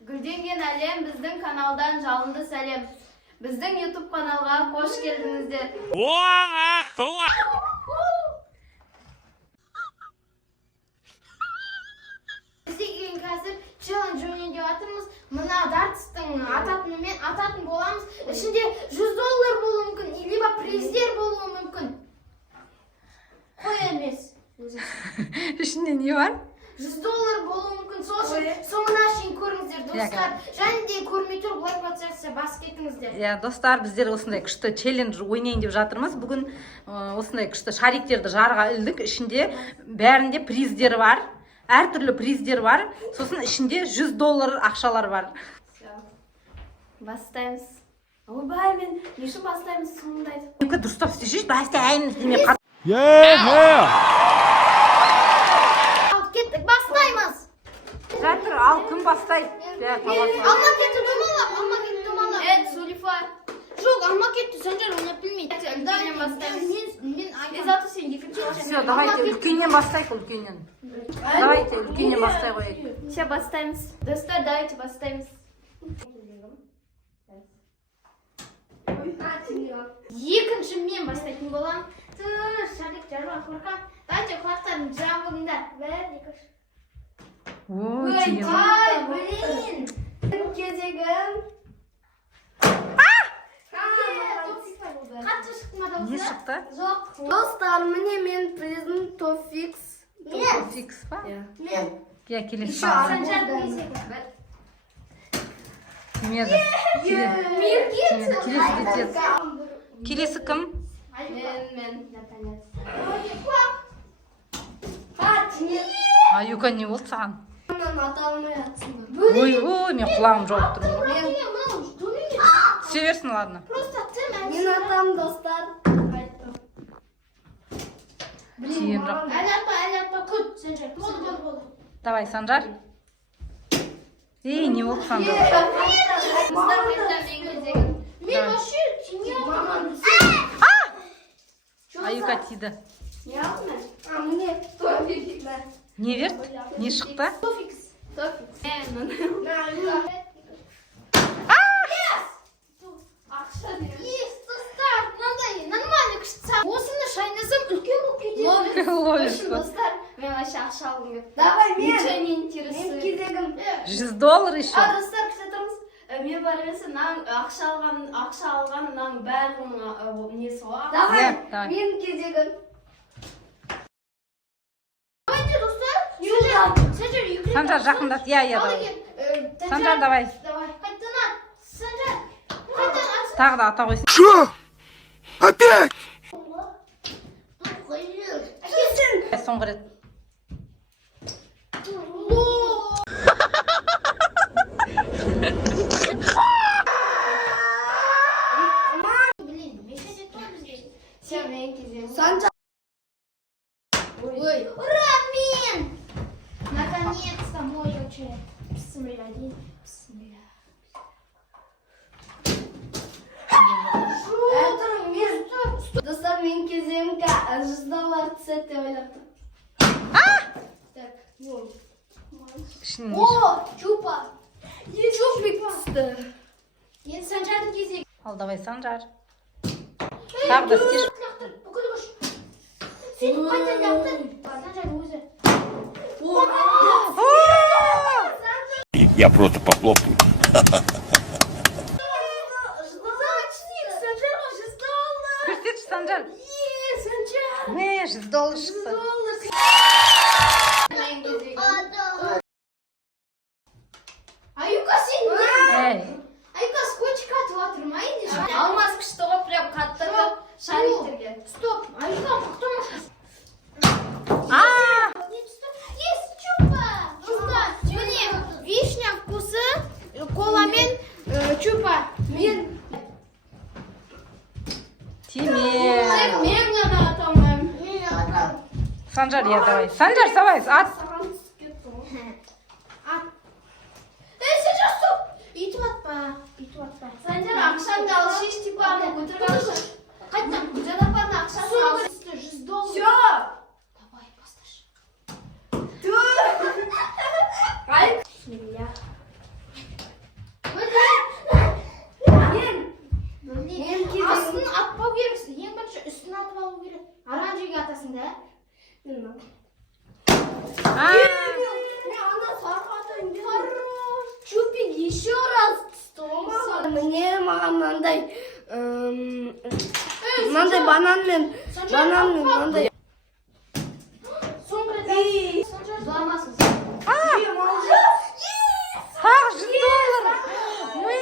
Güldengen Alem bizden kanaldan жалынды сәлем. Bizden YouTube kanalga hoş geldinizler. Bizden қазір challenge ойнап жатырмыз. Мына дартстың ататын боламыз. Ішінде $100 болуы мүмкін, либо приздер болуы мүмкін. Қой емес. İçinde ne var? $100 болуы мүмкін. Соңына шейін көріңіздер, достар. Және де көрмей тұрып лайк бассаңыздар, басып кетіңіздер. Ya dostlar, bizler осындай күшті челлендж ойнайын деп жатырмыз. Бүгін осындай күшті шариктерді жарға ілдік. Ішінде бәрінде приздер бар. Әртүрлі приздер бар. Сосын ішінде $100 ақшалар бар. Бастаймыз. Ойбай, мен неше бастаймыз соңында айтып. Мүмкін дұрыстап істешеш, бастаймыз демей Алып кеттік, бастаймыз. Жатыр, ал кім бастайды? Алма кетті домалап. Сулифа. Жоқ, алма кетті, Санжар ойнап білмейді. Үлкеннен бастаймыз. Мен заты сен екінші. Все, давайте, үлкеннен бастайық, үлкеннен. Давайте, үлкеннен бастай қойайық. Все, бастаймыз. Достар, давайте бастаймыз. Екінші мен бастайтын болам. Шарик жарма қорқам. Давайте құлақтарын жабыңдар. Блин! Кезегім. Қатты шықты ма дауысы? Не шықты? Жоқ. Достар, міне мен призм Тофикс. Фикс па? Мен. Я келесі Еще Санжар кезегі. Тимеді. Келесі кім? Мен. Аюка не болды саған? Ата алмай атсыңдар. Ой, мен құлағым жауып тұрмын. Мен. Все версін, ладно. Просто атсам. Мен атам, достар. Тием жоқ. Әлі атпа, күт, Санжар. Болды. Давай, Санжар. Ей, не болды Санжар? Мен вообще тиме атаман. Аюка тиді. Не алдым? Мне Тофикс. Не верт? Не шықты? Тофикс. Достар, мынандай нормально күшті. Осыны шайнасам үлкен болып кетеді. Ловишь. Достар, мен вообще ақша алғым келді. Давай, мен. Ничего не интересует. Мен кезегім. $100 еще. Достар, күшті тұрмыз. Мен бар емесі, ақша алған, бәрінің несі var. Давай. Мен кезегім. Давайте, достар. Санжар, юкреп. Санжар, жақындат. Я, давай. Санжар, давай. Давай, қайттан ат. Санжар, қайттан ат. Тағы да ата қойсын. Что? Опять? Әкесін. Соңғы рет. Все, мен кезем. Санжар. Ой. Ура, мен! Наконец-то мой очередь. Бисмилля. Достар, мен кезем $100 түседі деп ойлап тұрмын. Так, вот. Ішінен О, чупа. Чупик түсті. Енді Санжардың кезегі. Ал, давай, Санжар. Тағы да істеш. Бүкіл күш. Сен қайтан яқтыр. Санжар өзі. Я просто похлопаю. Зачник, Санжарға $100. Көрсетші, Санжар. Санжар. Не, $100 шықты. Аюка, сен не? Эй. Аюка, скотчик атып атырмайын. Алмаз күшті ғой, прям қаттырып шариктерге. Стоп, Аюка, тоқтамашқыз. Есть чупа. Міне, вишня вкусы, коламен чупа. Мен. Тиме. Мен ғана атамайым. Мен атам. Санжар, я, давай. Санжар, давай, ат. Санжар, стоп! Үйтіп атпа. Санжар, ақшаңды ал, шеш типаны көтіріп алшы. Қайттан, жанапарына ақшаңды ал. $100. Все! Давай, басташ. Ай! Бисмилля. еще раз түсті Міне маған мынандай мынандай бананмен мынандай соңғы рет жыламасын. Ах, $100. Мы.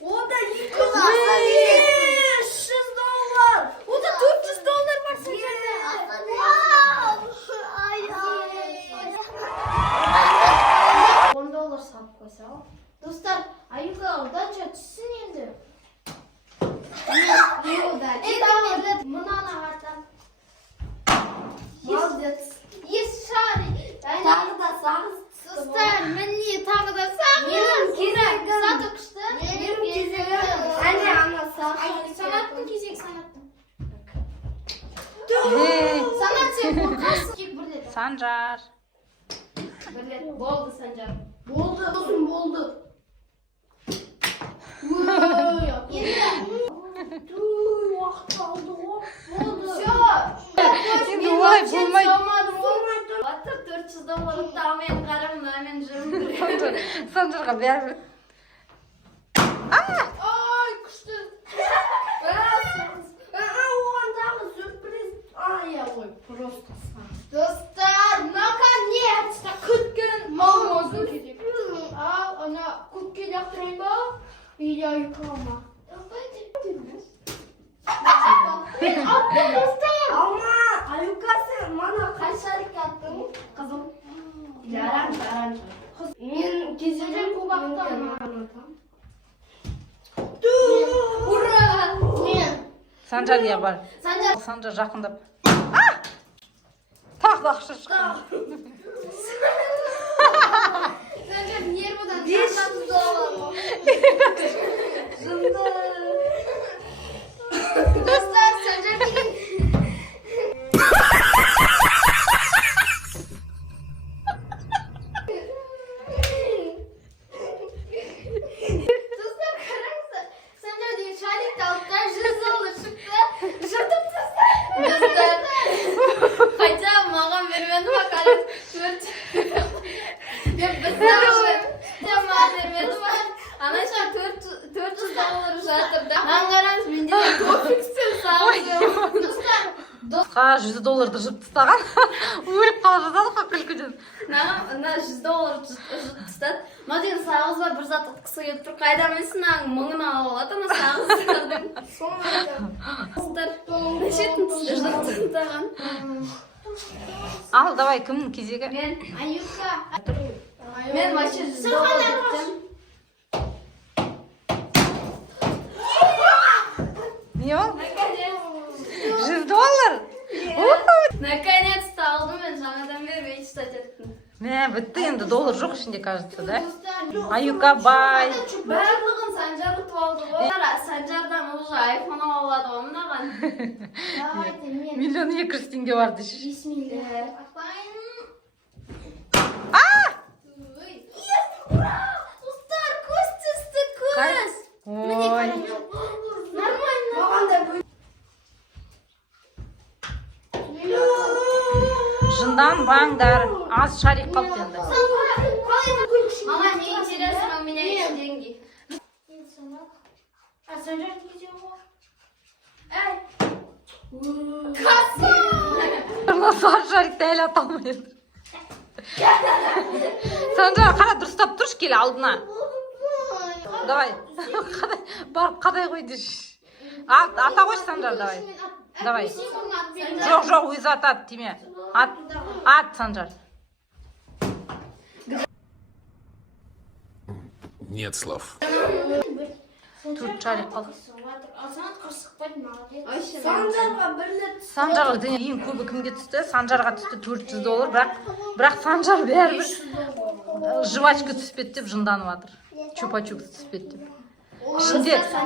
Ода $500. Ода $400 бар сендерде. $10 салып қойса ғой. Достар, Аюка удача түссін енді. Мынаны артам. Молодец. Ес шари. Тағы да сағыз. Достар, міне тағы да сағыз. Менің кезегім. Саты күшті. Менің кезегім. Әне ана сағыз. Санаттың кезек санаттың. Ей, Санат сен қорқасың. Тек бір рет. Санжар. Bir rет. Болды Санжар. Болды. Сосын болды. Уақыт қалды ғой. Болды. Все. Енді олай болмайды. Батыр $400 мен қарамын, мен жүрмін. Санжарға бәрібір. Ай, күшті. Оған тағы сюрприз. Иә ғой, просто Достар, наконец-то күткен мамамыздың кезек. Ал, ана көкке лақтырайын ба? Или Аюкама? Мен аттым, достар. Алма, Аюка сен мана қай шарик аттың? Қызым. Оранж. Мен кезегім Кубақтан. Ура! Мен. Санжар я бар. Санжар. Санжар жақындап. Тағы да ақша шықты. Санжар нервідан $500. Жынды. Достар, Санжар деген. Достар, қараңыздар. Санжар деген шарикті алып та $100 шықты. Жыртып тастайды. Достар. Хотя маған бермеді ма, қарыз маған бермеді ма? Анаша $400 жатыр да. Маған қараңыз, менде тофикстер сағыз. Достар, $100 жып тастаған. Өліп қала жазады қа күлкіден. Мына $100 жұрт тастады. Ма деген сағыз ба бір зат ұтқысы келіп тұр. Қайда білсін, маған мыңын алып алады, ма сағыз сағыздың. Нешетін түсті жұрт тастаған. Ал, давай, кімнің кезегі? Мен Аюка. вообще $100 жеттім. Не ол? $100? Наконец-то алдым, мен жаңадан бері мечтать еттім. Мә, бітті енді, доллар жоқ ішінде, кажется, да? Достар, Аюка, бай. Барлығын Санжар ұтып алды ғой. Санжардан уже айфон алады ғой мынаған. давайте мен. $1,200,000 барды. Бисмилля. Апайын. Достар, көз түсті, көз. Ой, Нормально. Маған да жынданбаңдар. Аз шарик қалды енді. Мама, не интересно, у меня есть деньги. А Санжар где его? Сары шарикті әлі ата алмайды. Санжар, қара дұрыстап тұршы келі алдына. Давай. Барып қадай қой деші. Ата қойшы Санжар, давай. Давай. Жоқ, өзі атады, тиме. Ат, Санжар. Нет слов. Төрт шарик қалды. Санат қырсықпайды, молодец. Санжарға бір рет Санжарға ең көбі кімге түсті? Санжарға түсті $400, бірақ Санжар бәрібір жвачка түспеді деп жынданып жатыр. Чупа-чупс түспеді деп.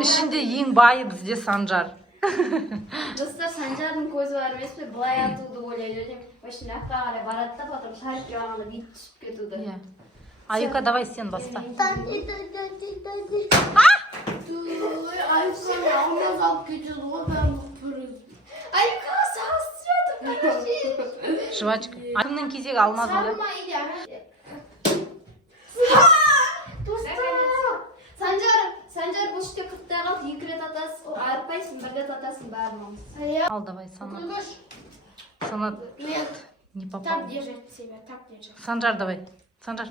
Ішінде ең байы бізде Санжар. Достар, Санжардың көзі бар емес пе, былай атуды ойлайды деп. Очень жаққа қарай барады да, потом шарикке алғанда бит түсіп кетуді. Аюка, давай сен баста. Аюканы алмаз алып кетеді ғой, бәрін құпырыз. Аюка, сағыз түсіреді. Жвачка. Кімнің кезегі алмаз еді? Sarma idi. Достар. Санжар бұл іште қырттай қалды, 2 рет атасың, айырпайсың, 1 рет атасың, бәрін Сая. Ал давай, Санат. Кулгаш. Санат Нет. не попал. Так держать себя, так держать. Санжар давай. Санжар.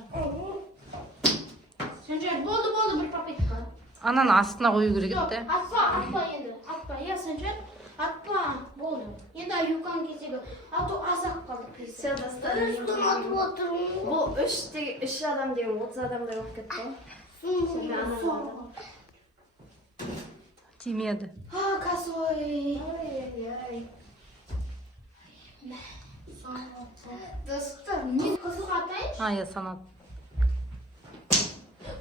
Санжар, болды бір попытка. Ананы астына қою керек еді. Атпа енді. Атпа. Я Санжар. Атпа. Болды. Енді Аюканың кезегі. А то азақ қалды. Все, достали. Бұл 3 адам деген 30 адамдай болып кетті. Тимеді. Косой. Достар, не қызық атайыншы? Я Санат.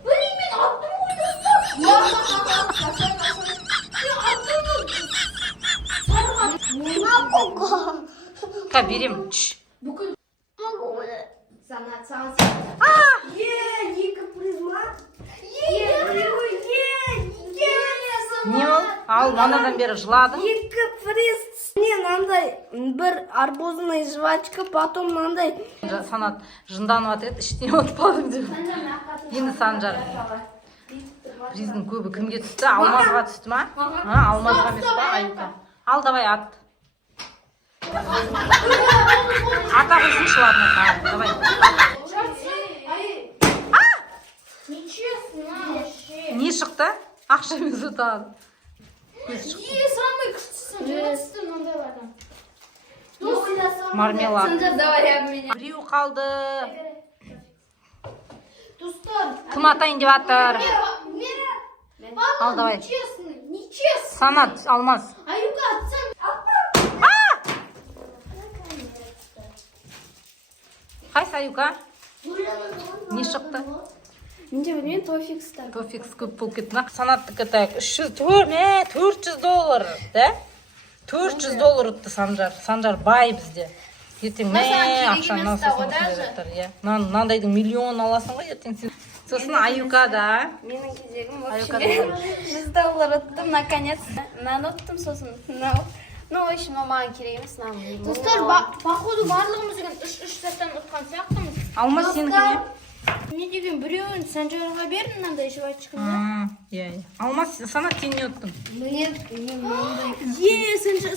Блин, мен аттым ғой достар. Ка берем. Бүкіл санат. Екі призма. Не ол? Ал манадан бері жыладың. 2 приз. Мынандай бір арбузный жвачка, потом мынандай Санат жынданып атыр еді, іштен отпадым деп. Енді Санжар. Приздың көбі кімге түсті? Алмазға түсті ма? Алмазға емес па? Аюка. Ал давай ат. Ата қойсыншы, ладно. Давай. Нечестно вообще. Не шықты? Ақша емес ұтады. Самый күштісі. Жыртысты мындайлардан. Мармелад. Санжар, давай обменяй. Біреу қалды. Достар. Кім атайын деп атыр? Ал давай. Нечестно. Санат, алмаз. Аюка атсам. Қайсы Аюка? Не шықты? Менде білмеймін, тофикстар. Тофикс көп болып кетті. Санаттікі так 400 доллар, да? 400 доллар ұтты Санжар. Санжар бай бізде. Ертең ақшаны сосын жатыр. Мынандайдың миллион аласың ғой ертең сен. Сосын Аюка да. Менің кезегім, в Аюка общем, да. 100 доллар ұттым, наконец-то. Мен ұттым, сосын, ну, в общем, маған керек емес, Достар, походу барлығымыз деген 3 сәттен ұтқан сияқтымыз. Алмаз сенікі не? Не деген біреуін Санжарға бердің мынандай жвачканы. Алмаз, Санат сен не ұттың?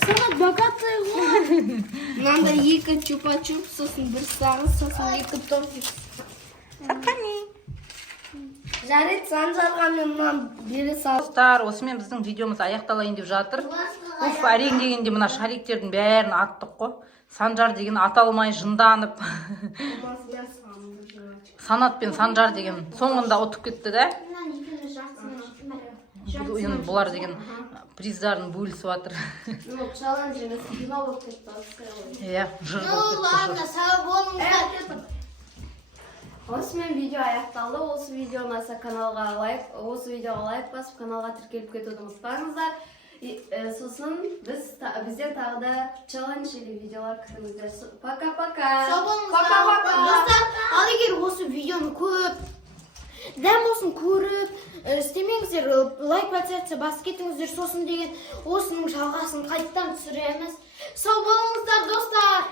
Санат богатый ғой. Мынандай 2 чупа-чуп, сосын 1 сағыз, сосын 2 тофик. Саққани. Жарайды, Санжарға мен мынаны бере сал. Достар, осымен біздің видеомыз аяқталайын деп жатыр. Уф, әрең дегенде мына шариктердің бәрін аттық қой. Санжар деген аталмай жынданып. Санат пен Санжар деген соңында ұтып кетті да. Енді бұлар деген приздарын бөлісіп жатыр. Ну, челлендж емес, кино болып кетті. Жыр Ну болып кетті. ладно, сау болыңыздар. Осымен видео аяқталды. Осы видео ұнаса каналға лайк, осы видеоға лайк басып, каналға тіркеліп кетуді ұмытпаңыздар. Сосын бізден тағы да челлендж или видеолар күтіңіздер. Пока-пока. Сау болыңыздар. Достар, ал егер осы видеоны көп дәм болсын көріп, істемеңіздер, лайк подсетсе басып кетіңіздер, сосын деген осының жалғасын қайттан түсіреміз. Сау болыңыздар, достар.